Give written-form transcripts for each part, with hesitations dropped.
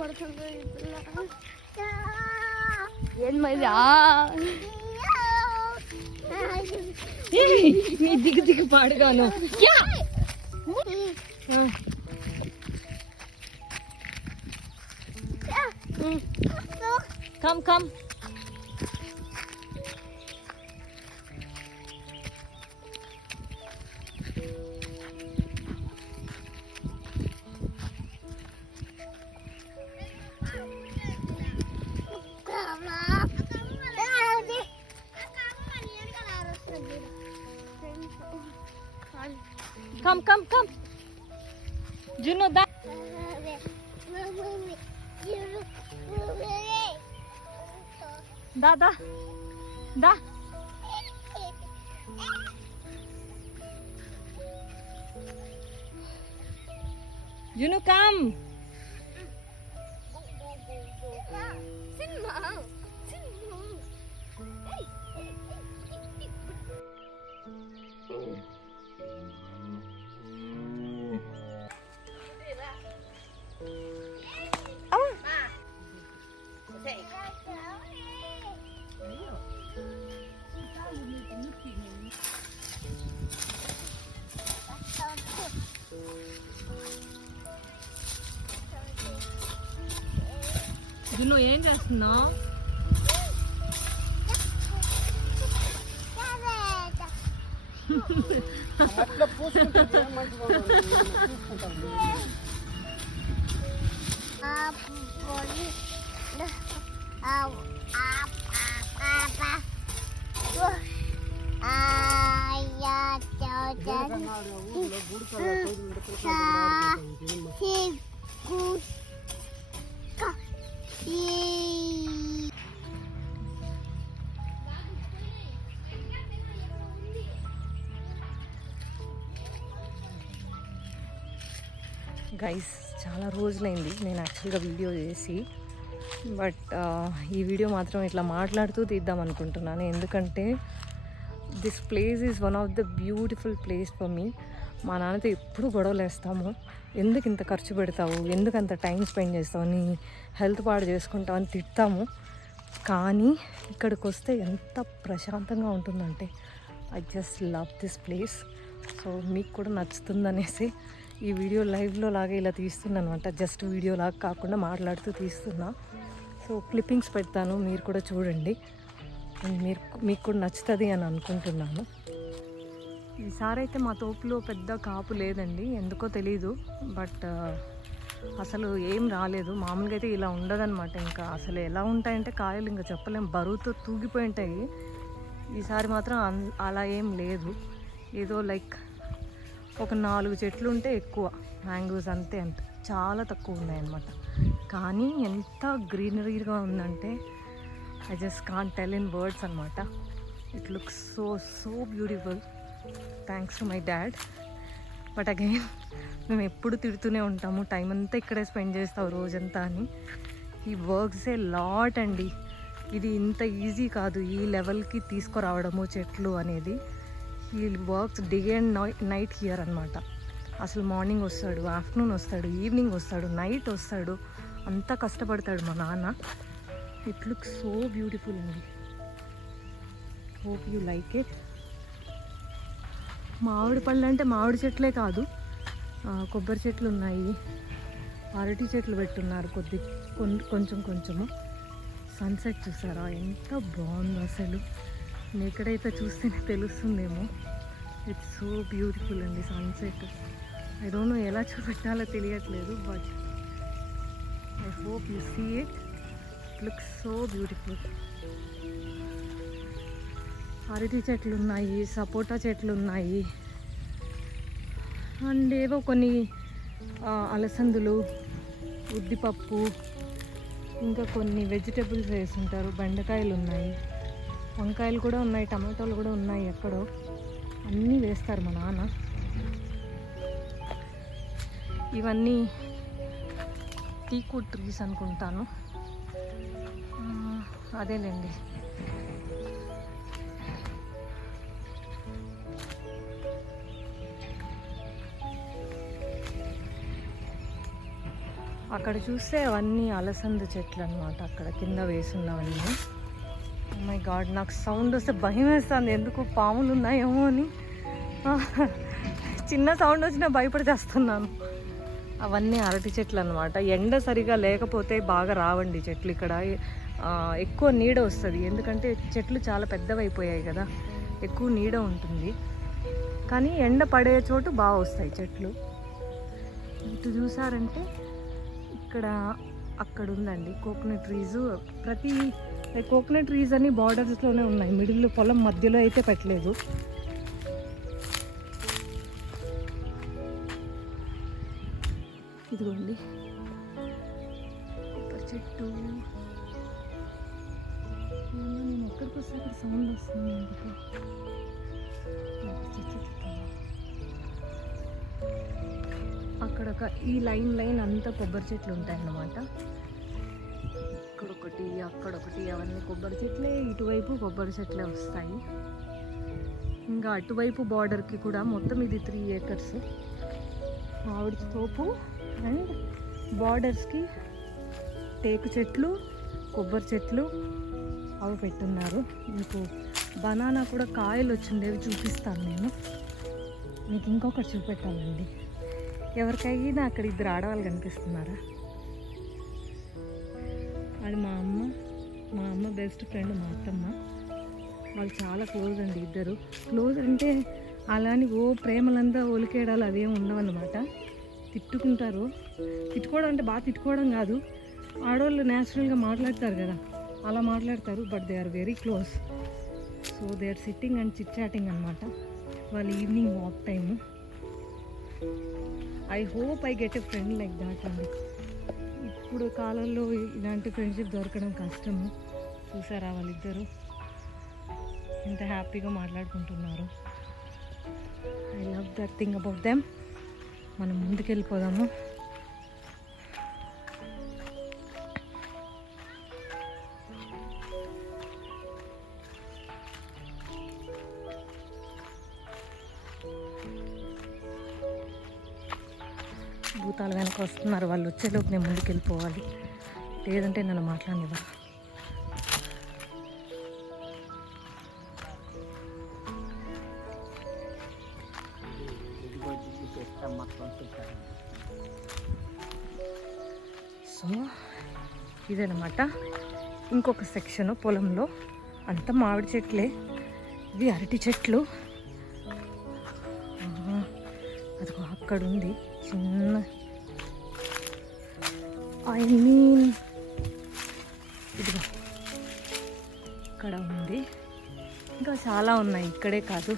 పడుతుంది ఏం మజా నీ దిగు దిగు పాడుగాను come come Come, come, come. Juno, da. Da, da. Da. Juno, come. జున్ను ఏం చేస్తున్నావు? గైస్ చాలా రోజులైంది నేను యాక్చువల్గా వీడియో చేసి, బట్ ఈ వీడియో మాత్రం ఇట్లా మాట్లాడుతూ తీద్దాం అనుకుంటున్నాను. ఎందుకంటే this place is one of the beautiful place for me. మా నాన్నతో ఎప్పుడు గొడవలు వేస్తాము, ఎందుకు ఇంత ఖర్చు పెడతావు, ఎందుకు అంత టైం స్పెండ్ చేస్తావు, నీ హెల్త్ పాడు చేసుకుంటావు అని తిడతాము. కానీ ఇక్కడికి వస్తే ఎంత ప్రశాంతంగా ఉంటుందంటే I just love this place. So మీకు కూడా నచ్చుతుందనేసి ఈ వీడియో లైవ్లో లాగా ఇలా తీస్తున్నాను అనమాట. జస్ట్ వీడియో లాగా కాకుండా మాట్లాడుతూ తీస్తున్నా. సో క్లిప్పింగ్స్ పెడతాను, మీరు కూడా చూడండి, మీకు కూడా నచ్చుతుంది అని అనుకుంటున్నాను. ఈసారి అయితే మా తోపులో పెద్ద కాపు లేదండి, ఎందుకో తెలీదు. బట్ అసలు ఏం రాలేదు. మామూలుగా అయితే ఇలా ఉండదన్నమాట. ఇంకా అసలు ఎలా ఉంటాయంటే కాయలు ఇంకా చెప్పలేం, బరువుతో తూగిపోయి ఉంటాయి. ఈసారి మాత్రం అలా ఏం లేదు. ఏదో లైక్ ఒక 4 చెట్లు ఉంటే ఎక్కువ, మ్యాంగోస్ అంతే చాలా తక్కువ ఉన్నాయన్నమాట. కానీ ఎంత గ్రీనరీగా ఉందంటే I just can't tell in words అనమాట. It looks so so beautiful. Thanks to my dad. But again మేము ఎప్పుడు తిడుతూనే ఉంటాము, టైం అంతా ఇక్కడే స్పెండ్ చేస్తావు రోజంతా అని. ఈ వర్క్స్ ఏ లాట్ అండి. ఇది ఇంత ఈజీ కాదు ఈ లెవెల్కి తీసుకురావడము చెట్లు అనేది. ఈ works day and night here అనమాట. అసలు మార్నింగ్ వస్తాడు, ఆఫ్టర్నూన్ వస్తాడు, ఈవినింగ్ వస్తాడు, నైట్ వస్తాడు, అంతా కష్టపడతాడు మా నాన్న. ఇట్ లుక్స్ సో బ్యూటిఫుల్ అండి. Hope you like it. మామిడి పళ్ళు అంటే మామిడి చెట్లే కాదు, కొబ్బరి చెట్లు ఉన్నాయి, అరటి చెట్లు పెట్టున్నారు కొంచెం కొంచెము. సన్సెట్ చూసారా ఎంత బాగుందో అసలు. ఎక్కడైతే చూస్తేనే తెలుస్తుందేమో. ఇట్స్ సో బ్యూటిఫుల్ అండి సన్సెట్. ఐ డోంట్ నో ఎలా చూపెట్టాలో తెలియట్లేదు, but I hope you see it. It looks so beautiful. అరటి చెట్లు ఉన్నాయి, సపోటా చెట్లు ఉన్నాయి, అండ్ ఏవో కొన్ని అలసందులు, ఉద్దిపప్పు, ఇంకా కొన్ని వెజిటబుల్స్ వేస్తుంటారు. బెండకాయలు ఉన్నాయి, వంకాయలు కూడా ఉన్నాయి, టమాటోలు కూడా ఉన్నాయి. ఎక్కడో అన్నీ వేస్తారు మా నాన్న. ఇవన్నీ టీకుడ్ ట్రీస్ అనుకుంటాను. అదేలేండి. అక్కడ చూస్తే అవన్నీ అలసంద చెట్లు అనమాట, అక్కడ కింద వేసున్నవన్నీ. మై గాడ్, నాకు సౌండ్ వస్తే భయం వేస్తుంది, ఎందుకు పాములు ఉన్నాయేమో అని. చిన్న సౌండ్ వచ్చినా భయపడి చేస్తున్నాను. అవన్నీ అరటి చెట్లు అనమాట. ఎండ సరిగా లేకపోతే బాగా రావండి చెట్లు ఇక్కడ. ఎక్కువ నీడ వస్తుంది, ఎందుకంటే చెట్లు చాలా పెద్దవైపోయాయి కదా, ఎక్కువ నీడ ఉంటుంది. కానీ ఎండ పడే చోటు బాగా వస్తాయి చెట్లు. ఇటు చూసారంటే ఇక్కడ అక్కడ ఉందండి కోకోనట్ ట్రీస్. ప్రతి కోకోనట్ ట్రీస్ అన్ని బార్డర్స్లోనే ఉన్నాయి, మిడిల్ పొలం మధ్యలో అయితే పెట్టలేదు. ఇదిగోండి కొబ్బరి చెట్టు. నేను ఎక్కడికి వస్తే అక్కడ సౌండ్ వస్తుంది ఎందుకు. అక్కడ ఈ లైన్ అంతా కొబ్బరి చెట్లు ఉంటాయన్నమాట. ఇక్కడొకటి అక్కడొకటి అవన్నీ కొబ్బరి చెట్లే, ఇటువైపు కొబ్బరి చెట్లే వస్తాయి. ఇంకా అటువైపు బార్డర్కి కూడా మొత్తం ఇది 3 acres మామిడి తోపు. అండ్ బార్డర్స్కి టేకు చెట్లు, కొబ్బరి చెట్లు అవి పెట్టున్నారు. మీకు బనానా కూడా కాయలు వచ్చిండేవి చూపిస్తాను నేను మీకు. ఇంకొకటి చూపెట్టాలండి, ఎవరికైనా అక్కడ 2 ఆడవాళ్ళు కనిపిస్తున్నారా? అది మా అమ్మ బెస్ట్ ఫ్రెండ్ మా అత్తమ్మ. వాళ్ళు చాలా క్లోజ్ అండి, ఇద్దరు. క్లోజ్ అంటే అలాని ప్రేమలంతా ఒలికేడాలు అవేం ఉండవన్నమాట. తిట్టుకుంటారు. తిట్టుకోవడం అంటే బాగా తిట్టుకోవడం కాదు, ఆడవాళ్ళు న్యాచురల్గా మాట్లాడతారు కదా, అలా మాట్లాడతారు. But they are very close. So they are sitting and chit chatting అనమాట. వాళ్ళ evening walk time. I hope I get a friend like that అండి. ఇప్పుడు కాలంలో ఇలాంటి ఫ్రెండ్షిప్ దొరకడం కష్టము. చూసారా వాళ్ళిద్దరు ఎంత హ్యాపీగా మాట్లాడుకుంటున్నారు. I love that thing about them. మనం ముందుకెళ్ళిపోదాము. భూతాలు వెనక వస్తున్నారు, వాళ్ళు వచ్చేలోపు నేను ముందుకు వెళ్ళిపోవాలి, లేదంటే నన్ను మాట్లాడనివ్వరు. సో ఇదనమాట ఇంకొక సెక్షన్ పొలంలో. అంత మామిడి చెట్లే, ఇవి అరటి చెట్లు. అదిగో అక్కడ ఉంది చిన్న, ఇదిగో ఇక్కడ ఉంది. ఇంకా చాలా ఉన్నాయి, ఇక్కడే కాదు.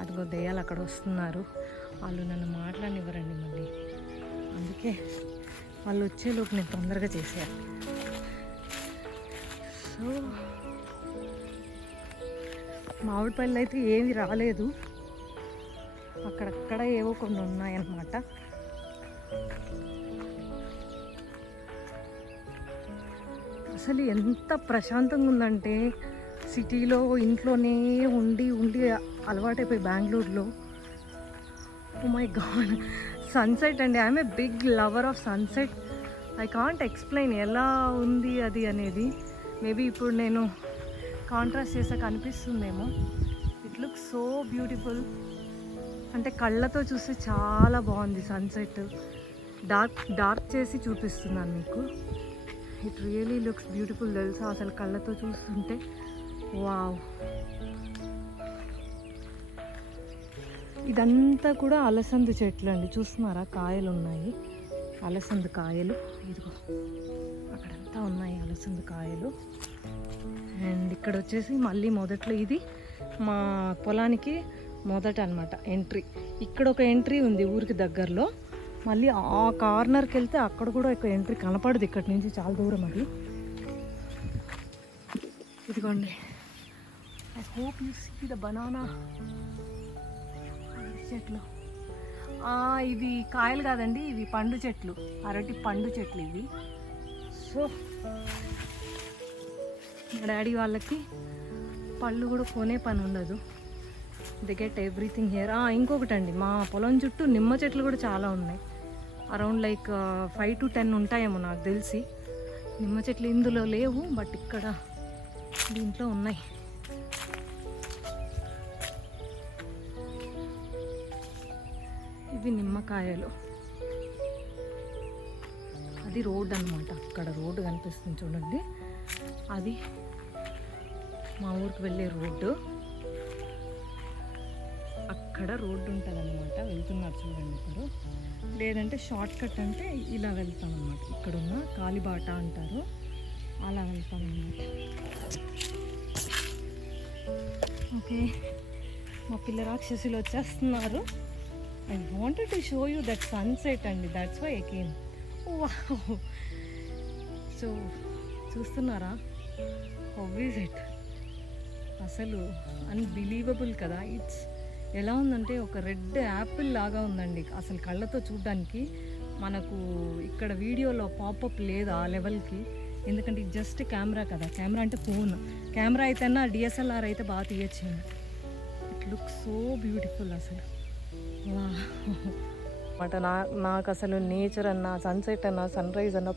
అదిగో దెయ్యాలు అక్కడ వస్తున్నారు. వాళ్ళు నన్ను మాట్లాడనివ్వరండి మళ్ళీ, అందుకే వాళ్ళు వచ్చేలోపు నేను తొందరగా చేసేయాలి. సో మామిడి పళ్ళు అయితే ఏమి రాలేదు, అక్కడక్కడ ఏవో కొన్ని ఉన్నాయన్నమాట. అసలు ఎంత ప్రశాంతంగా ఉందంటే, సిటీలో ఇంట్లోనే ఉండి అలవాటైపోయి బెంగళూరులో. ఓ మై గాడ్, సన్సెట్ అండి. I'm a big lover of sunset. I can't explain ఎలా ఉంది అది అనేది. మేబీ ఇప్పుడు నేను కాంట్రాస్ట్ చేసాక అనిపిస్తుందేమో. It looks so beautiful. అంటే కళ్ళతో చూస్తే చాలా బాగుంది సన్సెట్. డార్క్ చేసి చూపిస్తున్నాను మీకు. ఇట్ రియలీ లుక్స్ బ్యూటిఫుల్ తెలుసా, అసలు కళ్ళతో చూస్తుంటే. వావ్, ఇదంతా కూడా అలసంద చెట్లు అండి. చూస్తున్నారా, కాయలు ఉన్నాయి, అలసంద కాయలు. ఇదిగో అక్కడంతా ఉన్నాయి అలసంద కాయలు. అండ్ ఇక్కడ వచ్చేసి మళ్ళీ మొదట్లో ఇది మా పొలానికి మొదట అనమాట ఎంట్రీ. ఇక్కడ ఒక ఎంట్రీ ఉంది ఊరికి దగ్గరలో. మళ్ళీ ఆ కార్నర్కి వెళ్తే అక్కడ కూడా ఒక ఎంట్రీ కనపడదు, ఇక్కడి నుంచి చాలా దూరం అది. ఇదిగోండి, I hope you see the banana చెట్లు. ఇవి కాయలు కాదండి, ఇవి పండు చెట్లు, అరటి పండు చెట్లు ఇవి. సో డాడీ వాళ్ళకి పళ్ళు కూడా కొనే పని ఉండదు, ది గెట్ ఎవ్రీథింగ్ హియర్. ఇంకొకటి అండి, మా పొలం చుట్టూ నిమ్మ చెట్లు కూడా చాలా ఉన్నాయి. అరౌండ్ లైక్ 5 to 10 ఉంటాయేమో నాకు తెలిసి. నిమ్మ చెట్లు ఇందులో లేవు, బట్ ఇక్కడ దీంట్లో ఉన్నాయి. ఇవి నిమ్మకాయలు. అది రోడ్ అన్నమాట. అక్కడ రోడ్డు కనిపిస్తుంది చూడండి, అది మా ఊరికి వెళ్ళే రోడ్డు. అక్కడ రోడ్డు ఉంటుంది అన్నమాట, వెళ్తున్నారు చూడండి ఇప్పుడు. లేదంటే షార్ట్ కట్ అంటే ఇలా వెళ్తాం అన్నమాట. ఇక్కడున్న కాలిబాట అంటారు, అలా వెళ్తాం అన్నమాట. ఓకే, మా పిల్ల రాక్షసులు వచ్చేస్తున్నారు. I wanted to show you that sunset అండి, that's why I came. So చూస్తున్నారా, హౌ ఈజ్ ఇట్? అసలు అన్బిలీవబుల్ కదా. ఇట్స్ ఎలా ఉందంటే ఒక రెడ్ యాపిల్ లాగా ఉందండి. అసలు కళ్ళతో చూడడానికి మనకు ఇక్కడ వీడియోలో పాపప్ లేదు ఆ లెవెల్కి, ఎందుకంటే ఇది జస్ట్ కెమెరా కదా. కెమెరా అంటే ఫోన్ కెమెరా అయితేనా డిఎస్ఎల్ఆర్ అయితే బాగా తీయచ్చు. ఇట్ లుక్ సో బ్యూటిఫుల్ అసలు. అన్నమాట. నాకు అసలు నేచర్ అన్నా, సన్సెట్ అన్నా, సన్ రైజ్ అన్నా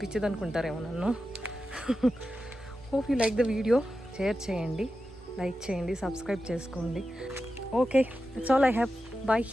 పిచ్చిదనుకుంటారేమో నన్ను. Hope you like the video. Share చేయండి, లైక్ చేయండి, సబ్స్క్రైబ్ చేసుకోండి. Okay, that's all I have. Bye.